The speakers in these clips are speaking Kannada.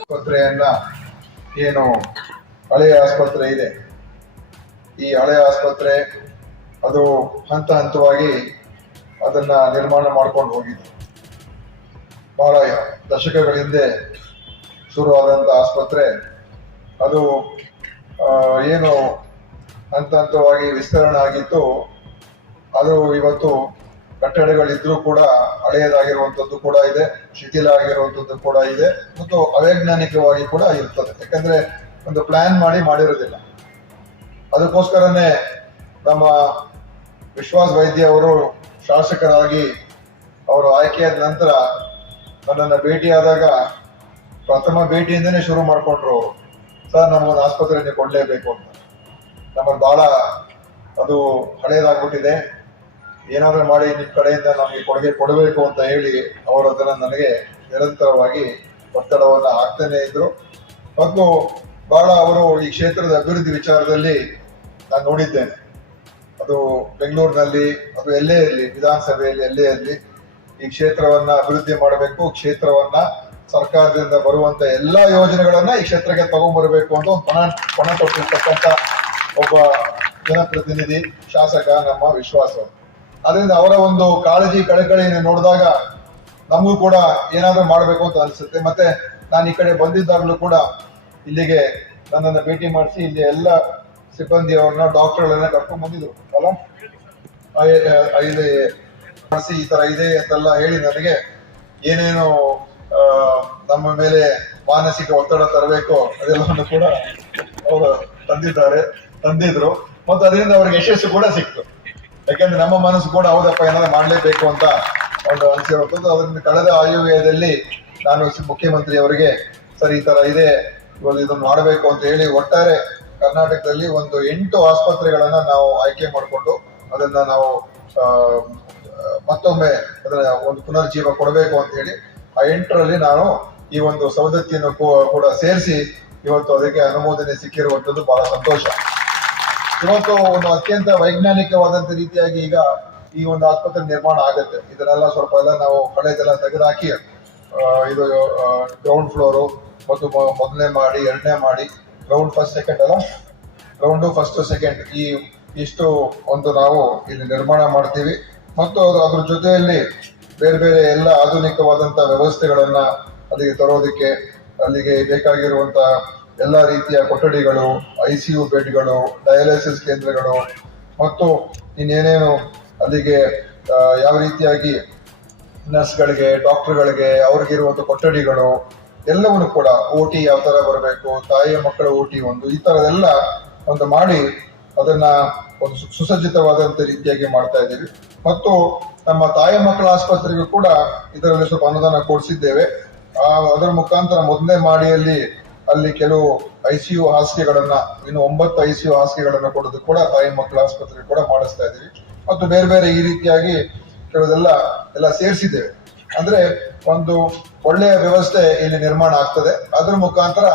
ಆಸ್ಪತ್ರೆಯನ್ನ ಏನು ಹಳೆಯ ಆಸ್ಪತ್ರೆ ಇದೆ, ಈ ಹಳೆಯ ಆಸ್ಪತ್ರೆ ಅದು ಹಂತ ಹಂತವಾಗಿ ಅದನ್ನ ನಿರ್ಮಾಣ ಮಾಡ್ಕೊಂಡು ಹೋಗಿದ್ದು. ಬಹಳ ದಶಕಗಳ ಹಿಂದೆ ಶುರುವಾದಂಥ ಆಸ್ಪತ್ರೆ ಅದು ಏನು ಹಂತ ಹಂತವಾಗಿ ವಿಸ್ತರಣೆ ಆಗಿತ್ತು. ಅದು ಇವತ್ತು ಕಟ್ಟಡಗಳಿದ್ರೂ ಕೂಡ ಹಳೆಯದಾಗಿರುವಂಥದ್ದು ಕೂಡ ಇದೆ, ಶಿಥಿಲ ಆಗಿರುವಂಥದ್ದು ಕೂಡ ಇದೆ, ಮತ್ತು ಅವೈಜ್ಞಾನಿಕವಾಗಿ ಕೂಡ ಇರ್ತದೆ. ಯಾಕಂದ್ರೆ ಒಂದು ಪ್ಲಾನ್ ಮಾಡಿರೋದಿಲ್ಲ. ಅದಕ್ಕೋಸ್ಕರನೇ ನಮ್ಮ ವಿಶ್ವಾಸ್ ವೈದ್ಯ ಅವರು ಶಾಸಕರಾಗಿ ಅವರು ಆಯ್ಕೆಯಾದ ನಂತರ ನನ್ನನ್ನು ಭೇಟಿಯಾದಾಗ ಪ್ರಥಮ ಭೇಟಿಯಿಂದನೇ ಶುರು ಮಾಡ್ಕೊಂಡ್ರು ಅವರು. ಸರ್, ನಮಗೊಂದು ಆಸ್ಪತ್ರೆ ಕೊಡಲೇಬೇಕು ಅಂತ. ನಮ್ಮಲ್ಲಿ ಬಹಳ ಅದು ಹಳೇದಾಗ್ಬಿಟ್ಟಿದೆ, ಏನಾದ್ರೂ ಮಾಡಿ ನಿಮ್ಮ ಕಡೆಯಿಂದ ನಮಗೆ ಕೊಡುಗೆ ಕೊಡಬೇಕು ಅಂತ ಹೇಳಿ ಅವರು ಅದನ್ನು ನನಗೆ ನಿರಂತರವಾಗಿ ಒತ್ತಡವನ್ನು ಹಾಕ್ತಾನೆ ಇದ್ರು. ಮತ್ತು ಬಹಳ ಅವರು ಈ ಕ್ಷೇತ್ರದ ಅಭಿವೃದ್ಧಿ ವಿಚಾರದಲ್ಲಿ ನಾನು ನೋಡಿದ್ದೇನೆ. ಅದು ಬೆಂಗಳೂರಿನಲ್ಲಿ, ಅದು ಎಲ್ಲೇ ಇರಲಿ, ವಿಧಾನಸಭೆಯಲ್ಲಿ ಎಲ್ಲೇ ಇರಲಿ, ಈ ಕ್ಷೇತ್ರವನ್ನ ಅಭಿವೃದ್ಧಿ ಮಾಡಬೇಕು, ಕ್ಷೇತ್ರವನ್ನ ಸರ್ಕಾರದಿಂದ ಬರುವಂತ ಎಲ್ಲಾ ಯೋಜನೆಗಳನ್ನ ಈ ಕ್ಷೇತ್ರಕ್ಕೆ ತಗೊಂಡ್ಬರಬೇಕು ಅಂತ ಒಂದು ಪಣ ತೊಟ್ಟಿರ್ತಕ್ಕಂಥ ಒಬ್ಬ ಜನಪ್ರತಿನಿಧಿ, ಶಾಸಕ ನಮ್ಮ ವಿಶ್ವಾಸ. ಅದರಿಂದ ಅವರ ಒಂದು ಕಾಳಜಿ ಕಳಕಳಿ ನೋಡಿದಾಗ ನಮಗೂ ಕೂಡ ಏನಾದ್ರೂ ಮಾಡಬೇಕು ಅಂತ ಅನಿಸುತ್ತೆ. ಮತ್ತೆ ನಾನು ಈ ಕಡೆ ಬಂದಿದ್ದಾಗಲೂ ಕೂಡ ಇಲ್ಲಿಗೆ ನನ್ನನ್ನು ಭೇಟಿ ಮಾಡಿಸಿ ಇಲ್ಲಿ ಎಲ್ಲ ಸಿಬ್ಬಂದಿಯವ್ರನ್ನ, ಡಾಕ್ಟರ್ಗಳನ್ನ ಕರ್ಕೊಂಡ್ ಬಂದಿದ್ರು ಅಲ್ಲ, ಇಲ್ಲಿ ಮಾಡಿಸಿ ಈ ತರ ಇದೆ ಅಂತೆಲ್ಲ ಹೇಳಿ ನನಗೆ ಏನೇನು ನಮ್ಮ ಮೇಲೆ ಮಾನಸಿಕ ಒತ್ತಡ ತರಬೇಕು ಅದೆಲ್ಲವನ್ನು ಕೂಡ ಅವರು ತಂದಿದ್ರು. ಮತ್ತು ಅದರಿಂದ ಅವ್ರಿಗೆ ಯಶಸ್ಸು ಕೂಡ ಸಿಕ್ತು. ಯಾಕಂದ್ರೆ ನಮ್ಮ ಮನಸ್ಸು ಕೂಡ ಹೌದಪ್ಪ ಏನಾದ್ರು ಮಾಡ್ಲೇಬೇಕು ಅಂತ ಒಂದು ಅನಿಸಿರುವಂಥದ್ದು. ಅದರಿಂದ ಕಳೆದ ಆಯವ್ಯಯದಲ್ಲಿ ನಾನು ಮುಖ್ಯಮಂತ್ರಿ ಅವರಿಗೆ ಸರ್ ಈ ತರ ಇದೆ, ಇವಾಗ ಇದನ್ನು ಮಾಡಬೇಕು ಅಂತ ಹೇಳಿ ಒಟ್ಟಾರೆ ಕರ್ನಾಟಕದಲ್ಲಿ ಒಂದು 8 ಆಸ್ಪತ್ರೆಗಳನ್ನ ನಾವು ಆಯ್ಕೆ ಮಾಡಿಕೊಂಡು ಅದನ್ನ ನಾವು ಮತ್ತೊಮ್ಮೆ ಅದರ ಒಂದು ಪುನರ್ಜೀವ ಕೊಡಬೇಕು ಅಂತ ಹೇಳಿ ಆ 8ರಲ್ಲಿ ನಾನು ಈ ಒಂದು ಸವದತ್ತಿಯನ್ನು ಕೂಡ ಸೇರಿಸಿ ಇವತ್ತು ಅದಕ್ಕೆ ಅನುಮೋದನೆ ಸಿಕ್ಕಿರುವಂತದ್ದು ಬಹಳ ಸಂತೋಷ. ಇವತ್ತು ಒಂದು ಅತ್ಯಂತ ವೈಜ್ಞಾನಿಕವಾದಂತ ರೀತಿಯಾಗಿ ಈಗ ಈ ಒಂದು ಆಸ್ಪತ್ರೆ ನಿರ್ಮಾಣ ಆಗುತ್ತೆ. ಇದನ್ನೆಲ್ಲ ಸ್ವಲ್ಪ ಎಲ್ಲ ನಾವು ಹಳೆದೆಲ್ಲ ತೆಗೆದುಹಾಕಿ ಇದು ಗ್ರೌಂಡ್ ಫ್ಲೋರು ಮತ್ತು ಮೊದಲನೇ ಮಾಡಿ, 2ನೇ ಮಾಡಿ, ಗ್ರೌಂಡ್ ಫಸ್ಟ್ ಸೆಕೆಂಡ್ ಅಲ್ಲ, ಗ್ರೌಂಡು ಫಸ್ಟ್ ಸೆಕೆಂಡ್ ಈ ಇಷ್ಟು ಒಂದು ನಾವು ಇಲ್ಲಿ ನಿರ್ಮಾಣ ಮಾಡ್ತೀವಿ. ಮತ್ತು ಅದ್ರ ಜೊತೆಯಲ್ಲಿ ಬೇರೆ ಬೇರೆ ಎಲ್ಲ ಆಧುನಿಕವಾದಂತಹ ವ್ಯವಸ್ಥೆಗಳನ್ನ ಅಲ್ಲಿಗೆ ತರೋದಕ್ಕೆ, ಅಲ್ಲಿಗೆ ಬೇಕಾಗಿರುವಂತ ಎಲ್ಲ ರೀತಿಯ ಕೊಠಡಿಗಳು, ICU ಬೆಡ್ಗಳು, ಡಯಾಲಿಸಿಸ್ ಕೇಂದ್ರಗಳು, ಮತ್ತು ಇನ್ನೇನೇನು ಅಲ್ಲಿಗೆ ಯಾವ ರೀತಿಯಾಗಿ ನರ್ಸ್ಗಳಿಗೆ, ಡಾಕ್ಟರ್ಗಳಿಗೆ ಅವ್ರಿಗಿರುವಂತ ಕೊಠಡಿಗಳು ಎಲ್ಲವನ್ನು ಕೂಡ OT ಯಾವ ತರ ಬರಬೇಕು, ತಾಯಿಯ ಮಕ್ಕಳ OT ಈ ತರದೆಲ್ಲ ಒಂದು ಮಾಡಿ ಅದನ್ನ ಒಂದು ಸುಸಜ್ಜಿತವಾದಂತ ರೀತಿಯಾಗಿ ಮಾಡ್ತಾ ಇದ್ದೀವಿ. ಮತ್ತು ನಮ್ಮ ತಾಯಿ ಮಕ್ಕಳ ಆಸ್ಪತ್ರೆಗೂ ಕೂಡ ಇದರಲ್ಲಿ ಸ್ವಲ್ಪ ಅನುದಾನ ಕೊಡಿಸಿದ್ದೇವೆ. ಅದರ ಮುಖಾಂತರ ಮೊದಲನೇ ಮಾಡಿಯಲ್ಲಿ ಅಲ್ಲಿ ಕೆಲವು ICU ಹಾಸಿಗೆಗಳನ್ನ, ಇನ್ನು 9 ICU ಹಾಸಿಗೆಗಳನ್ನ ಕೊಡೋದು ಕೂಡ ತಾಯಿ ಮಕ್ಕಳ ಆಸ್ಪತ್ರೆ ಕೂಡ ಮಾಡಿಸ್ತಾ ಇದ್ದೀವಿ. ಮತ್ತು ಬೇರೆ ಬೇರೆ ಈ ರೀತಿಯಾಗಿ ಕೆಲವೆಲ್ಲ ಸೇರಿಸಿದ್ದೇವೆ. ಅಂದ್ರೆ ಒಂದು ಒಳ್ಳೆಯ ವ್ಯವಸ್ಥೆ ಇಲ್ಲಿ ನಿರ್ಮಾಣ ಆಗ್ತದೆ. ಅದ್ರ ಮುಖಾಂತರ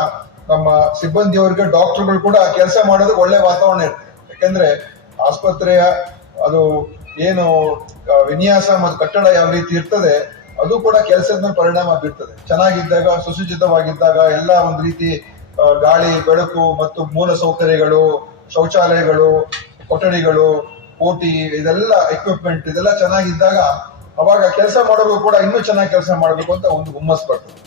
ನಮ್ಮ ಸಿಬ್ಬಂದಿಯವರಿಗೆ, ಡಾಕ್ಟರ್ಗಳು ಕೂಡ ಕೆಲಸ ಮಾಡೋದಕ್ಕೆ ಒಳ್ಳೆ ವಾತಾವರಣ ಇರ್ತದೆ. ಯಾಕಂದ್ರೆ ಆಸ್ಪತ್ರೆಯ ಅದು ಏನು ವಿನ್ಯಾಸ ಮತ್ತು ಕಟ್ಟಡ ಯಾವ ರೀತಿ ಇರ್ತದೆ ಅದು ಕೂಡ ಕೆಲಸದ ಮೇಲೆ ಪರಿಣಾಮ ಬೀರ್ತದೆ. ಚೆನ್ನಾಗಿದ್ದಾಗ, ಸುಸಜ್ಜಿತವಾಗಿದ್ದಾಗ, ಎಲ್ಲ ಒಂದು ರೀತಿ ಗಾಳಿ, ಬೆಳಕು ಮತ್ತು ಮೂಲ ಸೌಕರ್ಯಗಳು, ಶೌಚಾಲಯಗಳು, ಕೊಠಡಿಗಳು, OT ಇದೆಲ್ಲ ಎಕ್ವಿಪ್ಮೆಂಟ್ ಇದೆಲ್ಲ ಚೆನ್ನಾಗಿದ್ದಾಗ ಅವಾಗ ಕೆಲಸ ಮಾಡೋರು ಕೂಡ ಇನ್ನೂ ಚೆನ್ನಾಗಿ ಕೆಲಸ ಮಾಡಬೇಕು ಅಂತ ಒಂದು ಹುಮ್ಮಸ್ ಬರ್ತದೆ.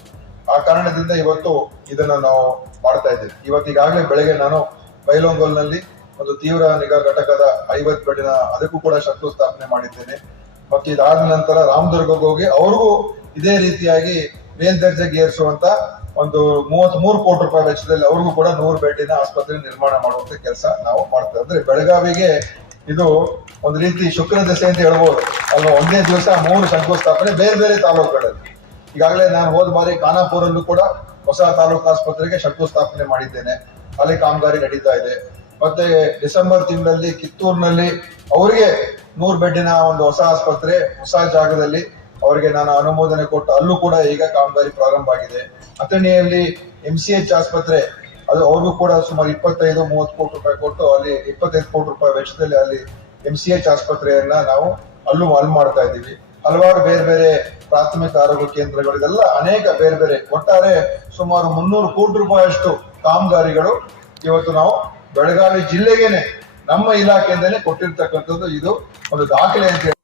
ಆ ಕಾರಣದಿಂದ ಇವತ್ತು ಇದನ್ನ ನಾವು ಮಾಡ್ತಾ ಇದ್ದೇವೆ. ಈಗಾಗಲೇ ಬೆಳಗ್ಗೆ ನಾನು ಬೈಲೊಂಗಲ್ನಲ್ಲಿ ಒಂದು ತೀವ್ರ ನಿಗಾ ಘಟಕದ 50 ಬೆಡ್ಡಿನ ಅದಕ್ಕೂ ಕೂಡ ಶಂಕುಸ್ಥಾಪನೆ ಮಾಡಿದ್ದೇನೆ. ಮತ್ತು ಇದಾದ ನಂತರ ರಾಮದುರ್ಗಕ್ಕೆ ಹೋಗಿ ಅವ್ರಿಗೂ ಇದೇ ರೀತಿಯಾಗಿ ಮೇಲ್ದರ್ಜೆಗೆ ಏರಿಸುವಂತ ಒಂದು 33 ಕೋಟಿ ರೂಪಾಯಿ ವೆಚ್ಚದಲ್ಲಿ ಅವ್ರಿಗೂ ಕೂಡ 100 ಬೆಡ್ಡಿನ ಆಸ್ಪತ್ರೆ ನಿರ್ಮಾಣ ಮಾಡುವಂತ ಕೆಲಸ ನಾವು ಮಾಡ್ತೇವೆ. ಅಂದ್ರೆ ಬೆಳಗಾವಿಗೆ ಇದು ಒಂದು ರೀತಿ ಶುಕ್ರ ದಶೆ ಅಂತ ಹೇಳ್ಬೋದು ಅಲ್ವಾ. ಒಂದೇ ದಿವಸ 3 ಶಂಕುಸ್ಥಾಪನೆ ಬೇರೆ ಬೇರೆ ತಾಲೂಕುಗಳಲ್ಲಿ. ಈಗಾಗಲೇ ನಾನು ಹೋದ ಬಾರಿ ಖಾನಾಪುರಲ್ಲೂ ಕೂಡ ಹೊಸ ತಾಲೂಕು ಆಸ್ಪತ್ರೆಗೆ ಶಂಕುಸ್ಥಾಪನೆ ಮಾಡಿದ್ದೇನೆ. ಅಲ್ಲಿ ಕಾಮಗಾರಿ ನಡೀತಾ ಇದೆ. ಮತ್ತೆ ಡಿಸೆಂಬರ್ ತಿಂಗಳಲ್ಲಿ ಕಿತ್ತೂರಿನಲ್ಲಿ ಅವರಿಗೆ 100 ಬೆಡ್ಡಿನ ಒಂದು ಹೊಸ ಆಸ್ಪತ್ರೆ ಹೊಸ ಜಾಗದಲ್ಲಿ ಅವರಿಗೆ ನಾನು ಅನುಮೋದನೆ ಕೊಟ್ಟು ಅಲ್ಲೂ ಕೂಡ ಈಗ ಕಾಮಗಾರಿ ಪ್ರಾರಂಭ ಆಗಿದೆ. ಅಥಣಿಯಲ್ಲಿ MCH ಆಸ್ಪತ್ರೆ ಅದು ಅವ್ರಿಗೂ ಕೂಡ ಸುಮಾರು 25-30 ಕೋಟಿ ರೂಪಾಯಿ ಕೊಟ್ಟು ಅಲ್ಲಿ 25 ಕೋಟಿ ರೂಪಾಯಿ ವೆಚ್ಚದಲ್ಲಿ ಅಲ್ಲಿ MCH ಆಸ್ಪತ್ರೆಯನ್ನ ನಾವು ಅಲ್ಲಿ ಮಾಡ್ತಾ ಇದ್ದೀವಿ. ಹಲವಾರು ಬೇರೆ ಬೇರೆ ಪ್ರಾಥಮಿಕ ಆರೋಗ್ಯ ಕೇಂದ್ರಗಳು, ಇದೆಲ್ಲ ಅನೇಕ ಬೇರೆ ಬೇರೆ ಒಟ್ಟಾರೆ ಸುಮಾರು 300 ಕೋಟಿ ರೂಪಾಯಿಯಷ್ಟು ಕಾಮಗಾರಿಗಳು ಇವತ್ತು ನಾವು ಬೆಳಗಾವಿ ಜಿಲ್ಲೆಗೇನೆ ನಮ್ಮ ಇಲಾಖೆಯಿಂದಲೇ ಕೊಟ್ಟಿರ್ತಕ್ಕಂಥದ್ದು. ಇದು ಒಂದು ದಾಖಲೆ ಅಂತ ಹೇಳಿ